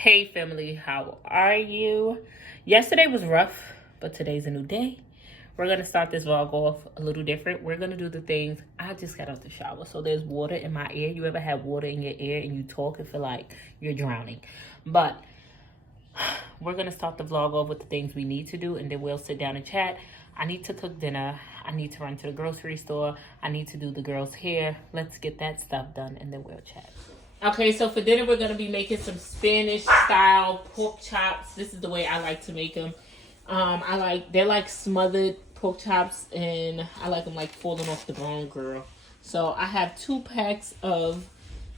Hey family, how are you? Yesterday was rough, but today's a new day. We're gonna start this vlog off a little different. We're gonna do the things. I just got out the shower, so there's water in my ear. You ever have water in your ear and you talk and feel like you're drowning? But we're gonna start the vlog off with the things we need to do, and then we'll sit down and chat. I need to cook dinner. I need to run to the grocery store. I need to do the girls' hair. Let's get that stuff done, and then we'll chat. Okay, so for dinner, we're going to be making some Spanish-style pork chops. This is the way I like to make them. They're like smothered pork chops, and I like them like falling off the bone, girl. So I have 2 packs of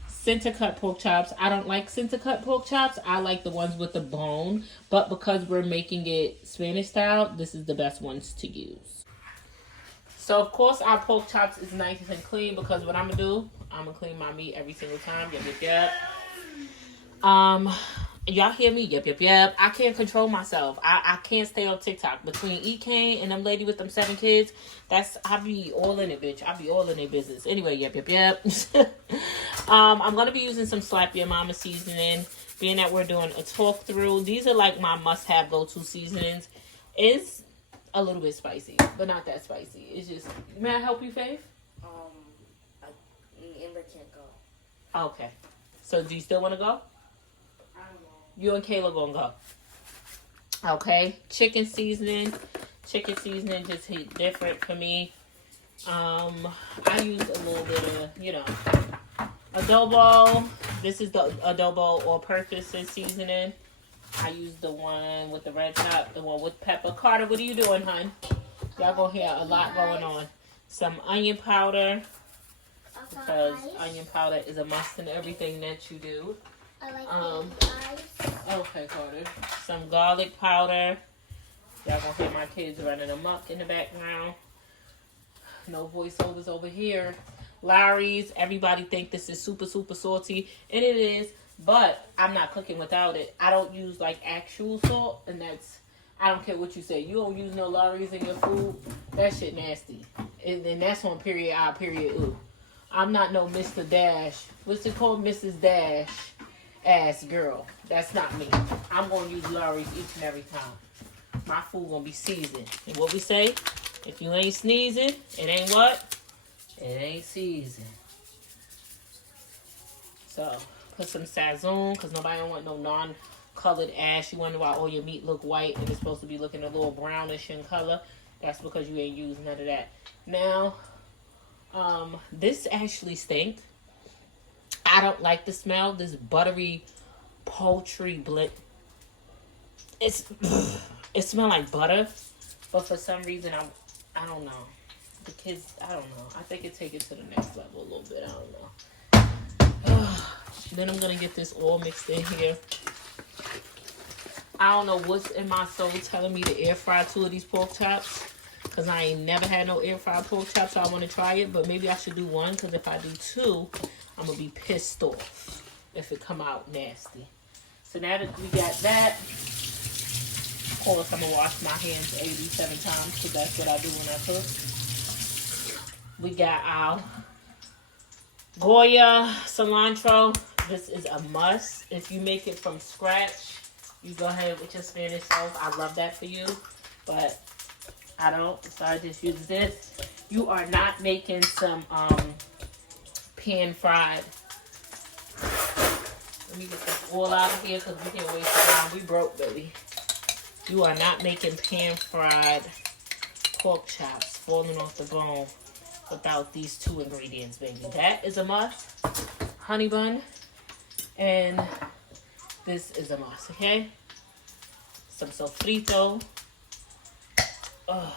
center-cut pork chops. I don't like center-cut pork chops. I like the ones with the bone. But because we're making it Spanish-style, this is the best ones to use. So, of course, our pork chops is nice and clean because what I'm going to do, I'm going to clean my meat every single time. Yep. Y'all hear me? Yep. I can't control myself. I can't stay on TikTok. Between E-Kane and them lady with them 7 kids, I be all in it, bitch. I be all in their business. Anyway, yep. I'm going to be using some Slap Your Mama seasoning, being that we're doing a talk through. These are like my must-have go-to seasonings. It's a little bit spicy, but not that spicy. It's just, may I help you, Faith? Amber can't go. Okay. So do you still want to go? I don't know. You and Kayla gonna go. Okay. Chicken seasoning. Chicken seasoning just hit different for me. I use a little bit of, adobo. This is the adobo all-purpose seasoning. I use the one with the red top, the one with pepper. Carter, what are you doing, hon? Y'all gonna hear a lot going on. Some onion powder, because onion powder is a must in everything that you do. I like okay, Carter. Some garlic powder. Y'all gonna hear my kids running amok in the background. No voiceovers over here. Lowry's. Everybody think this is super, super salty, and it is. But I'm not cooking without it. I don't use like actual salt, and I don't care what you say. You don't use no Lowry's in your food. That shit nasty. And that's on period I, period ooh. I'm not no Mr. Dash. What's it called? Mrs. Dash ass girl. That's not me. I'm going to use Lowry's each and every time. My food going to be seasoned. And what we say? If you ain't sneezing, it ain't what? It ain't seasoned. So, put some Sazon, because nobody don't want no non-colored ash. You wonder why all your meat look white and it's supposed to be looking a little brownish in color. That's because you ain't used none of that. Now, this actually stinks. I don't like the smell. This buttery poultry blend. It smells like butter, but for some reason I don't know. The kids, I don't know. I think it take it to the next level a little bit. I don't know. Then I'm gonna get this all mixed in here. I don't know what's in my soul telling me to air fry 2 of these pork chops. Because I ain't never had no air fried pork chops, so I want to try it. But maybe I should do 1, because if I do 2, I'm going to be pissed off if it come out nasty. So now that we got that, of course, I'm going to wash my hands 87 times, because that's what I do when I cook. We got our Goya cilantro. This is a must. If you make it from scratch, you go ahead with your Spanish sauce. I love that for you, but I don't, so I just use this. You are not making some pan fried. Let me get this all out of here because we can't waste time. We broke, baby. You are not making pan fried pork chops falling off the bone without these 2 ingredients, baby. That is a must. Honey bun. And this is a must, okay? Some sofrito. Oh,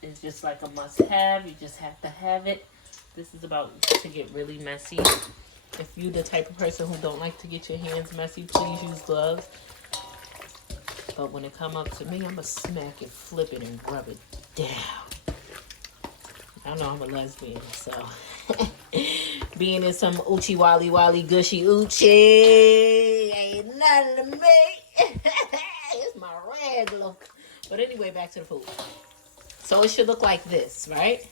it's just like a must-have. You just have to have it. This is about to get really messy. If you're the type of person who don't like to get your hands messy, please use gloves. But when it come up to me, I'm going to smack it, flip it, and rub it down. I know I'm a lesbian, so being in some oochie wally wally gushy oochie ain't nothing to me. It's my regular. But anyway, back to the food. So it should look like this, right?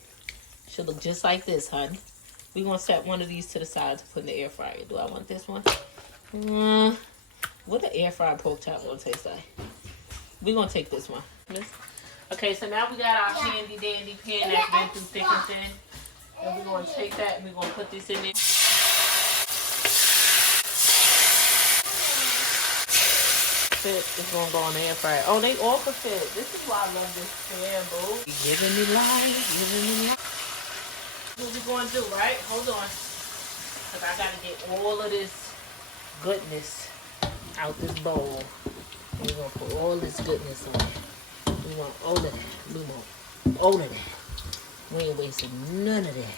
Should look just like this, hun. We're going to set one of these to the side to put in the air fryer. Do I want this one? air fried pork chop gonna taste like. We're gonna take this one. Okay, so now we got our handy dandy pan that's been through thick and thin. And we're gonna take that and we're gonna put this in there. It's gonna go on the air fryer. Oh, they all can fit. This is why I love this pan, boo. Giving me life, giving me life. What we gonna do, right? Hold on. Cause I gotta get all of this goodness out this bowl. We're gonna put all this goodness on it. We want all of that. We want all of that. We ain't wasting none of that.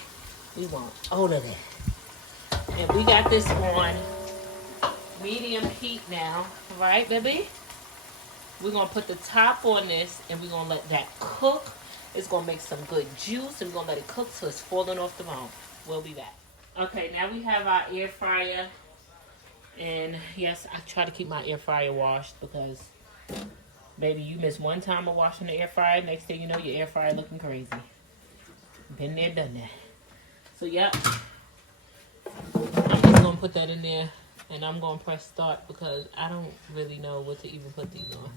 We want all of that. And we got this on medium heat now, right, baby? We're gonna put the top on this and we're gonna let that cook. It's gonna make some good juice and we're gonna let it cook till it's falling off the bone. We'll be back. Okay, now we have our air fryer. And yes, I try to keep my air fryer washed because, baby, you miss one time of washing the air fryer. Next thing you know, your air fryer looking crazy. Been there, done that. So, yep. I'm just gonna put that in there. And I'm going to press start because I don't really know what to even put these on.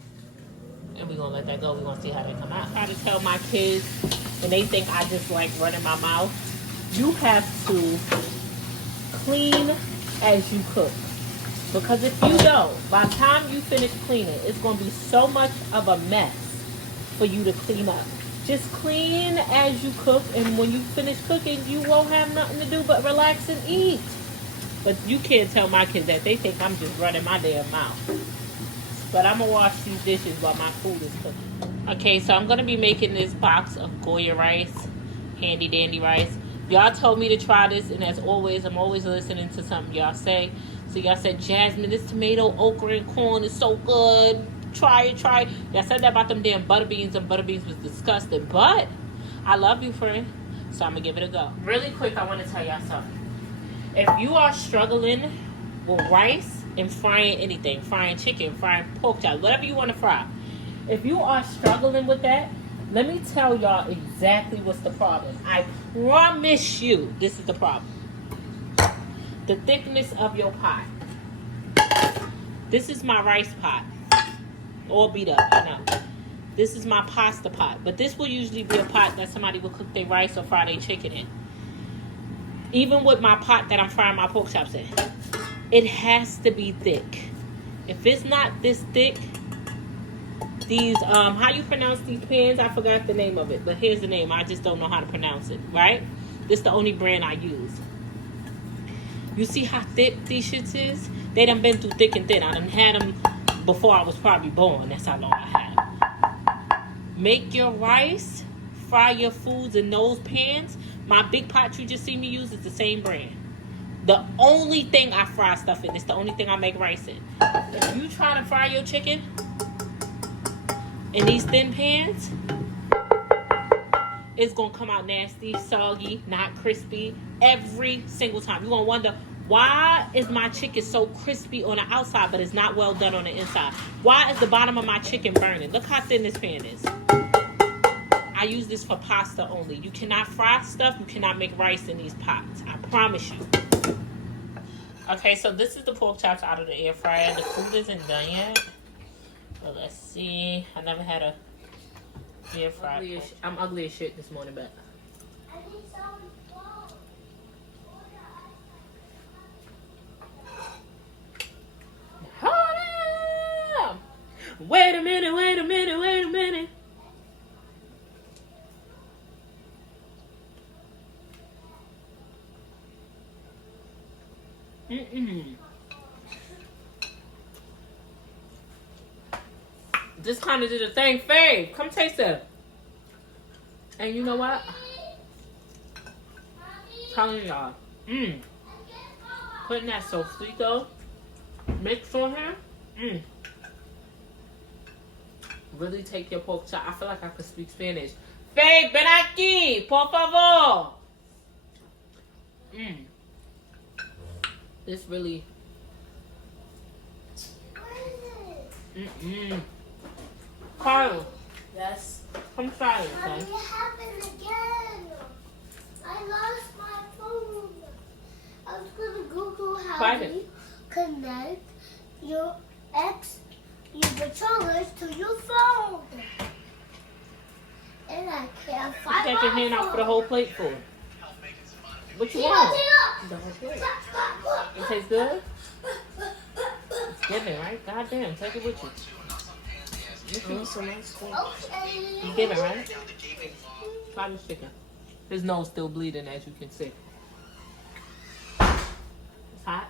And we're going to let that go. We're going to see how they come out. I try to tell my kids, and they think I just like running my mouth, you have to clean as you cook. Because if you don't, by the time you finish cleaning, it's going to be so much of a mess for you to clean up. Just clean as you cook, and when you finish cooking, you won't have nothing to do but relax and eat. But you can't tell my kids that. They think I'm just running my damn mouth. But I'm going to wash these dishes while my food is cooking. Okay, so I'm going to be making this box of Goya rice. Handy dandy rice. Y'all told me to try this. And as always, I'm always listening to something y'all say. So y'all said, Jasmine, this tomato, okra, and corn is so good. Try it, try it. Y'all said that about them damn butter beans. And butter beans was disgusting. But I love you, friend. So I'm going to give it a go. Really quick, I want to tell y'all something. If you are struggling with rice and frying anything, frying chicken, frying pork chop, whatever you want to fry, if you are struggling with that, let me tell y'all exactly what's the problem. I promise you this is the problem. The thickness of your pot. This is my rice pot. All beat up, I know. This is my pasta pot. But this will usually be a pot that somebody will cook their rice or fry their chicken in. Even with my pot that I'm frying my pork chops in, it has to be thick. If it's not this thick, these, how you pronounce these pans? I forgot the name of it, but here's the name. I just don't know how to pronounce it, right? This is the only brand I use. You see how thick these shits is? They done been through thick and thin. I done had them before I was probably born. That's how long I had them. Make your rice, fry your foods in those pans. My big pot you just see me use is the same brand. The only thing I fry stuff in, it's the only thing I make rice in. If you try to fry your chicken in these thin pans, it's going to come out nasty, soggy, not crispy every single time. You're going to wonder, why is my chicken so crispy on the outside but it's not well done on the inside? Why is the bottom of my chicken burning? Look how thin this pan is. I use this for pasta only. You cannot fry stuff. You cannot make rice in these pots. I promise you. Okay, so this is the pork chops out of the air fryer. The food isn't done yet. But let's see. I never had a air fryer. I'm ugly as shit this morning, but. Hold on. Wait a minute, wait a minute, wait a minute. This kind of did a thing, Faye. Come taste it. And you know what? Telling y'all. Putting that sofrito mix on here. Really take your pork chop. I feel like I could speak Spanish. Faye, ven aquí, por favor. This really. Kyro. Yes. Come try it, Mommy, okay? it happened again. I lost my phone. I was gonna Google how Private. to connect your X your controllers to your phone. And I can't You find got your my hand out for the phone. whole plate for it. What you Here, want? here. The whole plate. It tastes good? It's giving, right? Goddamn, take it with you. Okay. You giving, right? Try this chicken. His nose still bleeding, as you can see. It's hot.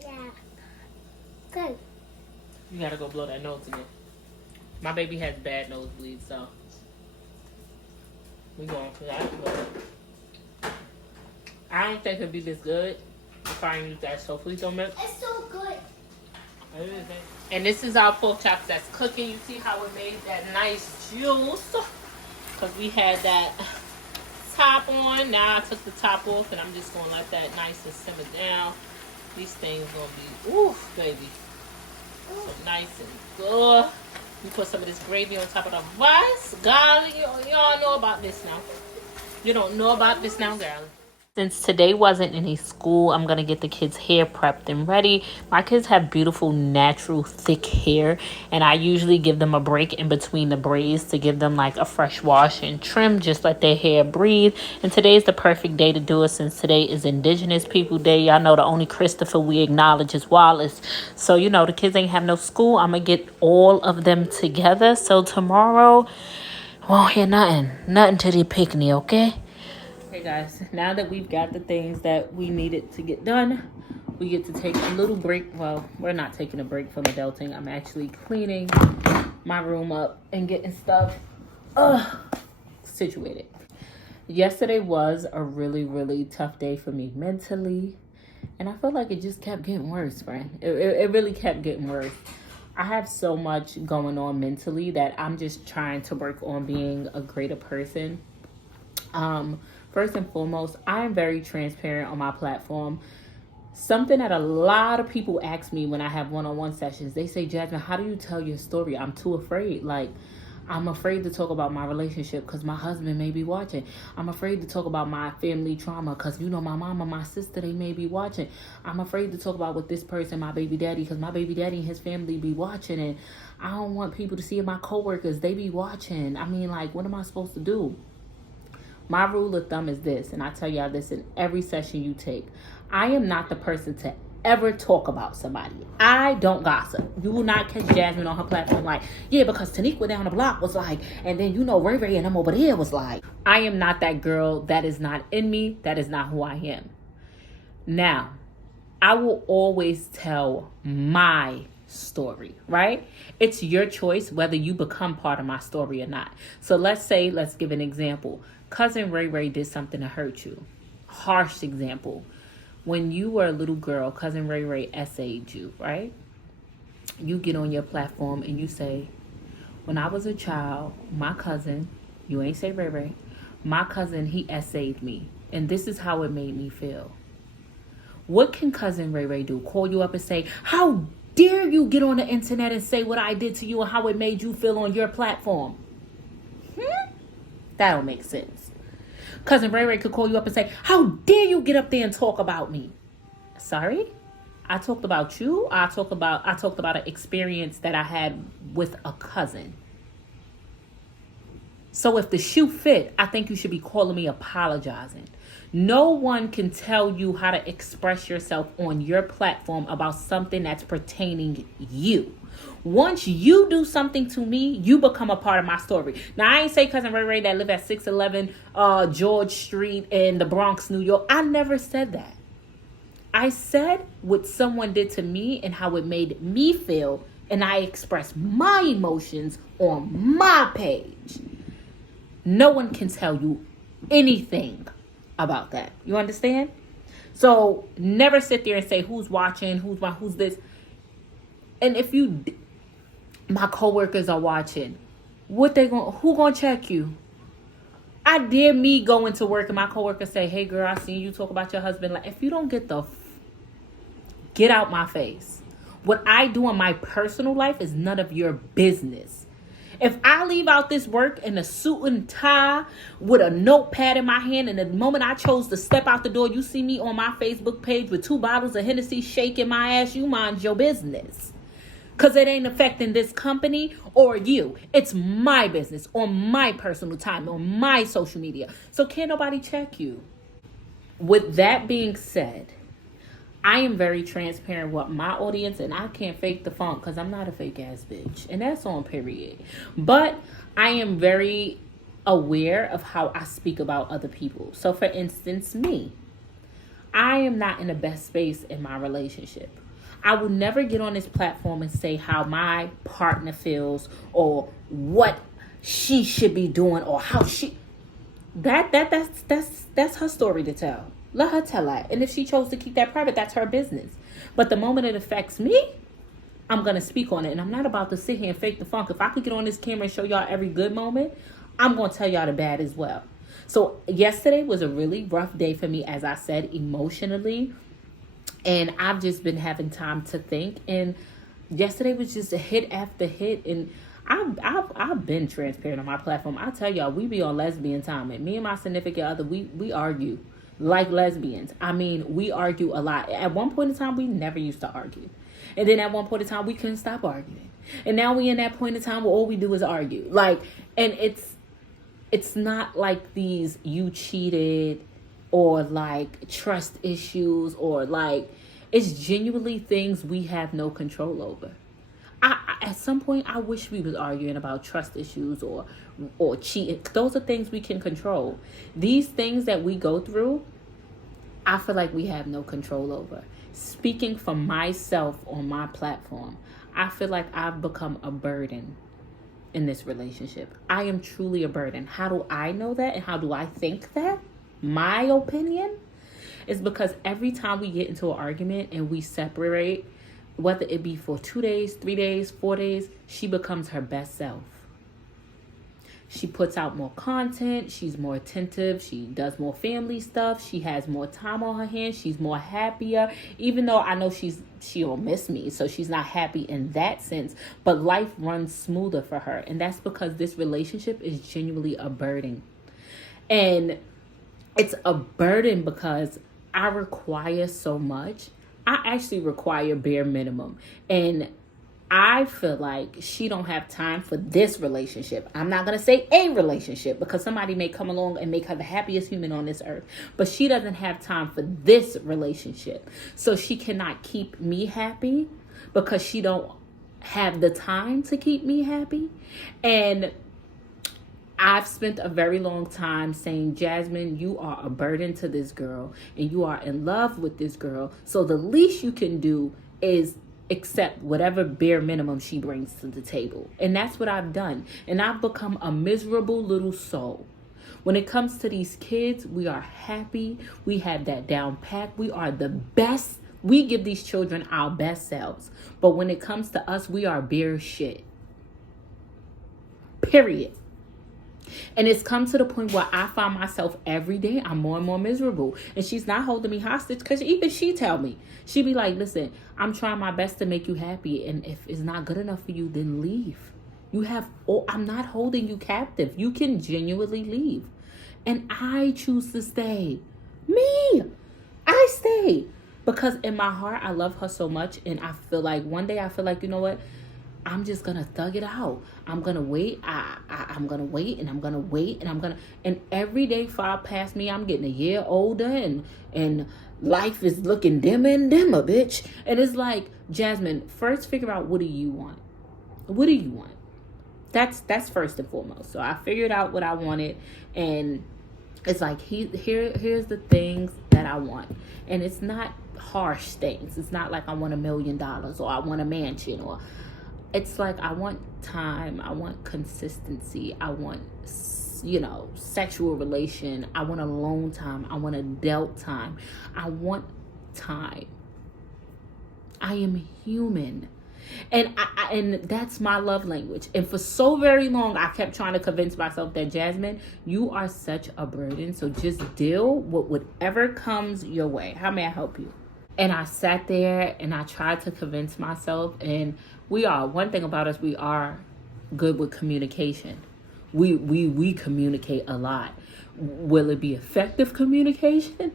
Yeah. Good. You gotta go blow that nose again. My baby has bad nosebleeds, so we going for that. But I don't think it'll be this good if I use that sulfito milk. It's so good. And this is our pork chops that's cooking. You see how it made that nice juice? Because we had that top on. Now I took the top off and I'm just going to let that nice and simmer down. These things going to be, oof, baby. So nice and good. You put some of this gravy on top of the rice. Golly, y'all know about this now. You don't know about this now, girl. Since today wasn't any school, I'm going to get the kids' hair prepped and ready. My kids have beautiful, natural, thick hair. And I usually give them a break in between the braids to give them like a fresh wash and trim. Just let their hair breathe. And today is the perfect day to do it since today is Indigenous People Day. Y'all know the only Christopher we acknowledge is Wallace. So, you know, the kids ain't have no school. I'm going to get all of them together. So tomorrow, won't hear nothing. Nothing to the picnic, okay? Hey guys, now that we've got the things that we needed to get done, we get to take a little break. Well, we're not taking a break from adulting. I'm actually cleaning my room up and getting stuff situated. Yesterday was a really, really tough day for me mentally. And I feel like it just kept getting worse, friend. It really kept getting worse. I have so much going on mentally that I'm just trying to work on being a greater person. First and foremost, I'm very transparent on my platform. Something that a lot of people ask me when I have one-on-one sessions, they say, Jasmine, how do you tell your story? I'm too afraid. Like, I'm afraid to talk about my relationship because my husband may be watching. I'm afraid to talk about my family trauma because, you know, my mom and my sister, they may be watching. I'm afraid to talk about with this person, my baby daddy, because my baby daddy and his family be watching. And I don't want people to see my coworkers. They be watching. I mean, like, what am I supposed to do? My rule of thumb is this, and I tell y'all this in every session you take. I am not the person to ever talk about somebody. I don't gossip. You will not catch Jasmine on her platform like, yeah, because Taniqua down the block was like, and then, you know, Ray Ray and I'm over there was like. I am not that girl. That is not in me. That is not who I am. Now, I will always tell my story, right? It's your choice whether you become part of my story or not. So let's give an example. Cousin Ray Ray did something to hurt you. Harsh example. When you were a little girl, Cousin Ray Ray essayed you, right? You get on your platform and you say, when I was a child, my cousin, you ain't say Ray Ray, my cousin, he essayed me. And this is how it made me feel. What can Cousin Ray Ray do? Call you up and say, how dare you get on the internet and say what I did to you and how it made you feel on your platform? That don't make sense. Cousin Ray Ray could call you up and say, how dare you get up there and talk about me? Sorry? I talked about you. I talked about an experience that I had with a cousin. So if the shoe fit, I think you should be calling me apologizing. No one can tell you how to express yourself on your platform about something that's pertaining you. Once you do something to me, you become a part of my story. Now, I ain't say Cousin Ray Ray that live at 611 George Street in the Bronx, New York. I never said that. I said what someone did to me and how it made me feel, and I expressed my emotions on my page. No one can tell you anything about that. You understand? So never sit there and say who's watching, who's this. And if my coworkers are watching, who gonna check you? I dare me go into work and my coworker say, hey girl, I seen you talk about your husband. Like, if you don't get out my face. What I do in my personal life is none of your business. If I leave out this work in a suit and tie with a notepad in my hand, and the moment I chose to step out the door, you see me on my Facebook page with 2 bottles of Hennessy shaking my ass, you mind your business. Because it ain't affecting this company or you. It's my business on my personal time, on my social media. So can't nobody check you. With that being said, I am very transparent with my audience, and I can't fake the funk because I'm not a fake ass bitch. And that's on period. But I am very aware of how I speak about other people. So for instance, me, I am not in the best space in my relationship. I will never get on this platform and say how my partner feels or what she should be doing or how she that's her story to tell. Let her tell that. And if she chose to keep that private, that's her business. But the moment it affects me, I'm going to speak on it. And I'm not about to sit here and fake the funk. If I could get on this camera and show y'all every good moment, I'm going to tell y'all the bad as well. So yesterday was a really rough day for me, as I said, emotionally. And I've just been having time to think. And yesterday was just a hit after hit. And I've been transparent on my platform. I tell y'all, we be on lesbian time. And me and my significant other, we argue like lesbians. I mean, we argue a lot. At one point in time, we never used to argue. And then at one point in time, we couldn't stop arguing. And now we in that point in time where all we do is argue. Like, and it's not like these you cheated or like trust issues or like, it's genuinely things we have no control over. At some point, I wish we was arguing about trust issues or cheating. Those are things we can control. These things that we go through, I feel like we have no control over. Speaking for myself on my platform, I feel like I've become a burden in this relationship. I am truly a burden. How do I know that and how do I think that? My opinion is because every time we get into an argument and we separate, whether it be for 2 days, 3 days, 4 days, she becomes her best self. She puts out more content. She's more attentive. She does more family stuff. She has more time on her hands. She's more happier. Even though I know she'll miss me, so she's not happy in that sense. But life runs smoother for her. And that's because this relationship is genuinely a burden. And it's a burden because I require so much. I actually require bare minimum. And I feel like she don't have time for this relationship. I'm not going to say a relationship because somebody may come along and make her the happiest human on this earth. But she doesn't have time for this relationship. So she cannot keep me happy because she don't have the time to keep me happy. And I've spent a very long time saying, Jasmine, you are a burden to this girl and you are in love with this girl. So the least you can do is accept whatever bare minimum she brings to the table. And that's what I've done. And I've become a miserable little soul. When it comes to these kids, we are happy. We have that down pat. We are the best. We give these children our best selves. But when it comes to us, we are bare shit. Period. And it's come to the point where I find myself every day, I'm more and more miserable. And she's not holding me hostage because even she tell me, she be like, listen, I'm trying my best to make you happy. And if it's not good enough for you, then leave. I'm not holding you captive. You can genuinely leave. And I choose to stay. Me. I stay. Because in my heart, I love her so much. And I feel like one day you know what? I'm just going to thug it out. I'm going to wait. I'm going to wait and I'm going to wait and every day far past me, I'm getting a year older and life is looking dimmer and dimmer, bitch. And it's like, Jasmine, first figure out what do you want? What do you want? That's first and foremost. So I figured out what I wanted and it's like, here's the things that I want. And it's not harsh things. It's not like I want $1 million or I want a mansion or it's like I want time, I want consistency, I want, sexual relation, I want alone time, I want adult time, I want time. I am human. And and that's my love language. And for so very long, I kept trying to convince myself that, Jasmine, you are such a burden. So just deal with whatever comes your way. How may I help you? And I sat there and I tried to convince myself. And one thing about us, we are good with communication. We communicate a lot. Will it be effective communication?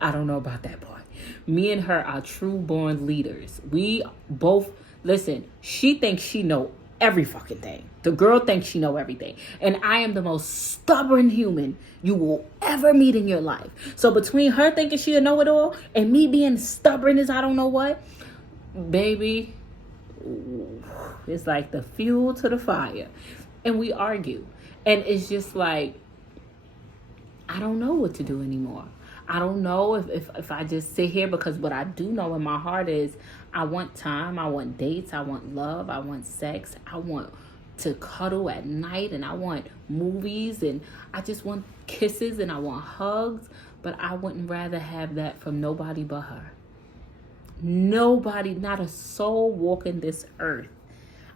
I don't know about that part. Me and her are true born leaders. We both, listen, she thinks she know every fucking thing. The girl thinks she know everything. And I am the most stubborn human you will ever meet in your life. So between her thinking she'll know it all and me being stubborn as I don't know what, baby, it's like the fuel to the fire. And we argue. And it's just like, I don't know what to do anymore. I don't know if I just sit here, because what I do know in my heart is I want time, I want dates, I want love, I want sex, I want to cuddle at night, and I want movies, and I just want kisses, and I want hugs, but I wouldn't rather have that from nobody but her. Nobody, not a soul walking this earth,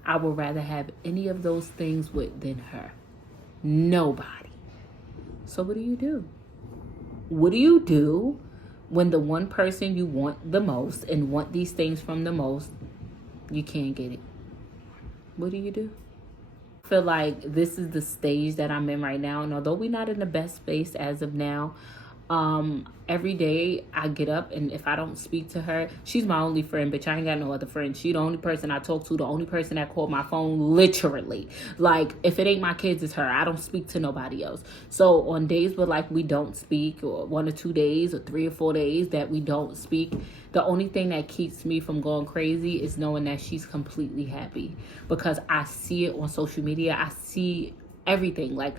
I would rather have any of those things with than her. Nobody. So what do you do? What do you do when the one person you want the most and want these things from the most, you can't get it? What do you do? I feel like this is the stage that I'm in right now. And although we're not in the best space as of now, every day I get up, and if I don't speak to her, she's my only friend, bitch. I ain't got no other friends. She the only person I talk to, the only person that called my phone, literally. Like, if it ain't my kids, it's her. I don't speak to nobody else. So on days where like we don't speak, or 1 or 2 days or 3 or 4 days that we don't speak, the only thing that keeps me from going crazy is knowing that she's completely happy, because I see it on social media. I see everything. Like,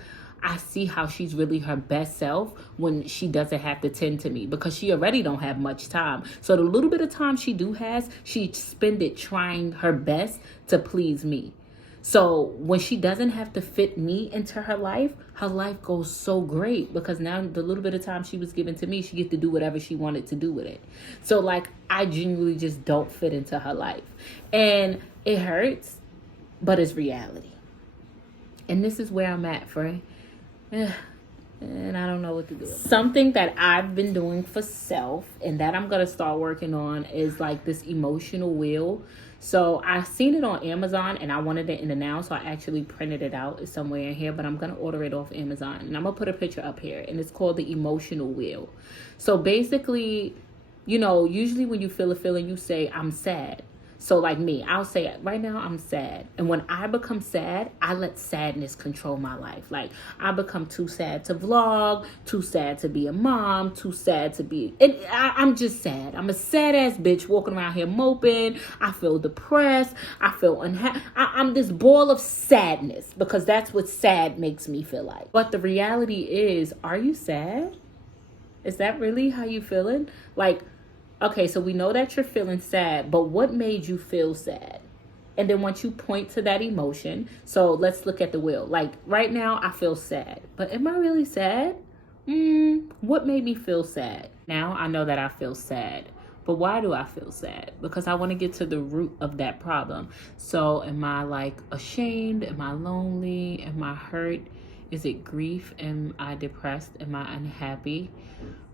I see how she's really her best self when she doesn't have to tend to me, because she already don't have much time. So the little bit of time she do has, she spend it trying her best to please me. So when she doesn't have to fit me into her life goes so great, because now the little bit of time she was given to me, she get to do whatever she wanted to do with it. So like, I genuinely just don't fit into her life, and it hurts, but it's reality. And this is where I'm at, friend. And I don't know what to do. Something that I've been doing for self, and that I'm gonna start working on, is like this emotional wheel. So I've seen it on Amazon, and I wanted it in the now, so I actually printed it out. It's somewhere in here, but I'm gonna order it off Amazon, and I'm gonna put a picture up here, and it's called the emotional wheel. So basically, you know, usually when you feel a feeling, you say, I'm sad. So like me, I'll say, right now I'm sad. And when I become sad, I let sadness control my life. Like, I become too sad to vlog, too sad to be a mom, too sad to be... And I'm just sad. I'm a sad ass bitch walking around here moping. I feel depressed. I feel unhappy. I'm this ball of sadness, because that's what sad makes me feel like. But the reality is, are you sad? Is that really how you feeling? Like, okay, so we know that you're feeling sad, but what made you feel sad? And then once you point to that emotion, so let's look at the wheel. Like, right now, I feel sad. But am I really sad? What made me feel sad? Now I know that I feel sad. But why do I feel sad? Because I want to get to the root of that problem. So am I like ashamed? Am I lonely? Am I hurt? Is it grief? Am I depressed? Am I unhappy?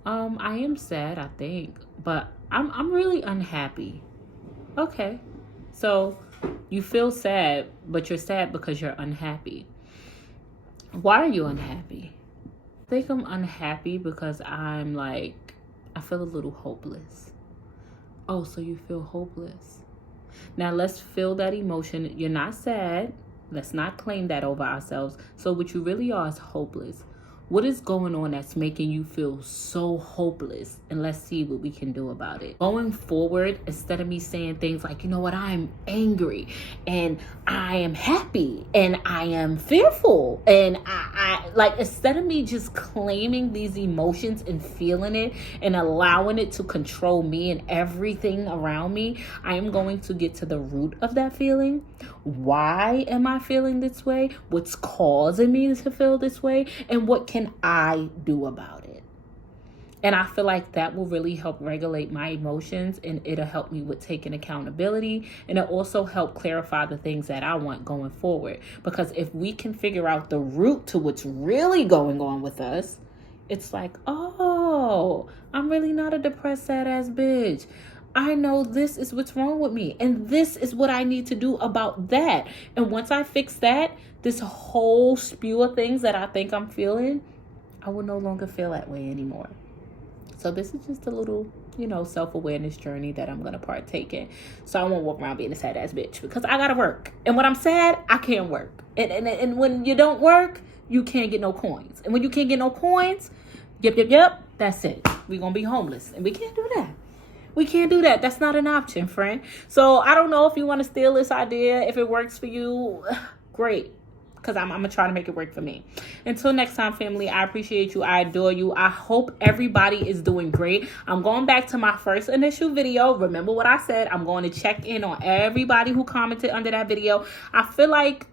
I am sad, I think, but I'm really unhappy. Okay, so you feel sad, but you're sad because you're unhappy. Why are you unhappy? I think I'm unhappy because I feel a little hopeless. Oh, so you feel hopeless. Now let's feel that emotion. You're not sad. Let's not claim that over ourselves. So what you really are is hopeless. What is going on that's making you feel so hopeless? And let's see what we can do about it. Going forward, instead of me saying things like, you know what, I am angry and I am happy and I am fearful. And I like, instead of me just claiming these emotions and feeling it and allowing it to control me and everything around me, I am going to get to the root of that feeling. Why am I feeling this way? What's causing me to feel this way? And what can I do about it? And I feel like that will really help regulate my emotions, and it'll help me with taking accountability, and it'll also help clarify the things that I want going forward. Because if we can figure out the root to what's really going on with us, it's like, oh, I'm really not a depressed, sad ass bitch. I know this is what's wrong with me. And this is what I need to do about that. And once I fix that, this whole spew of things that I think I'm feeling, I will no longer feel that way anymore. So this is just a little, self-awareness journey that I'm going to partake in. So I won't walk around being a sad ass bitch because I got to work. And when I'm sad, I can't work. And when you don't work, you can't get no coins. And when you can't get no coins, yep, that's it. We're going to be homeless. And we can't do that. We can't do that. That's not an option, friend. So I don't know if you want to steal this idea. If it works for you, great. Because I'm going to try to make it work for me. Until next time, family, I appreciate you. I adore you. I hope everybody is doing great. I'm going back to my first initial video. Remember what I said. I'm going to check in on everybody who commented under that video. I feel like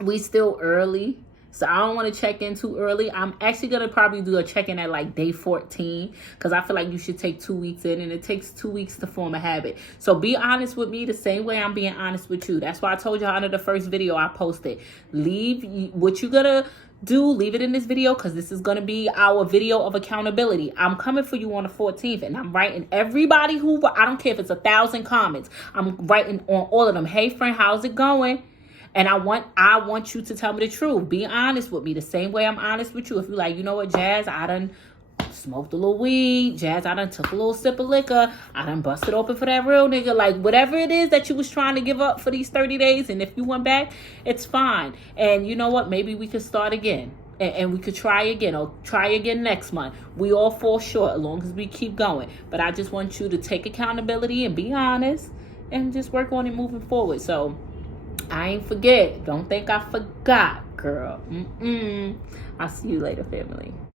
we still early. So I don't want to check in too early. I'm actually going to probably do a check-in at like day 14 because I feel like you should take 2 weeks in, and it takes 2 weeks to form a habit. So be honest with me the same way I'm being honest with you. That's why I told y'all under the first video I posted. Leave what you're going to do. Leave it in this video because this is going to be our video of accountability. I'm coming for you on the 14th, and I'm writing everybody who, I don't care if it's 1,000 comments. I'm writing on all of them. Hey, friend, how's it going? And I want you to tell me the truth. Be honest with me the same way I'm honest with you. If you're like, you know what, Jazz, I done smoked a little weed. Jazz, I done took a little sip of liquor. I done busted open for that real nigga. Like, whatever it is that you was trying to give up for these 30 days. And if you went back, it's fine. And you know what? Maybe we could start again. And we could try again, or try again next month. We all fall short as long as we keep going. But I just want you to take accountability and be honest and just work on it moving forward. So I ain't forget. Don't think I forgot, girl. I'll see you later, family.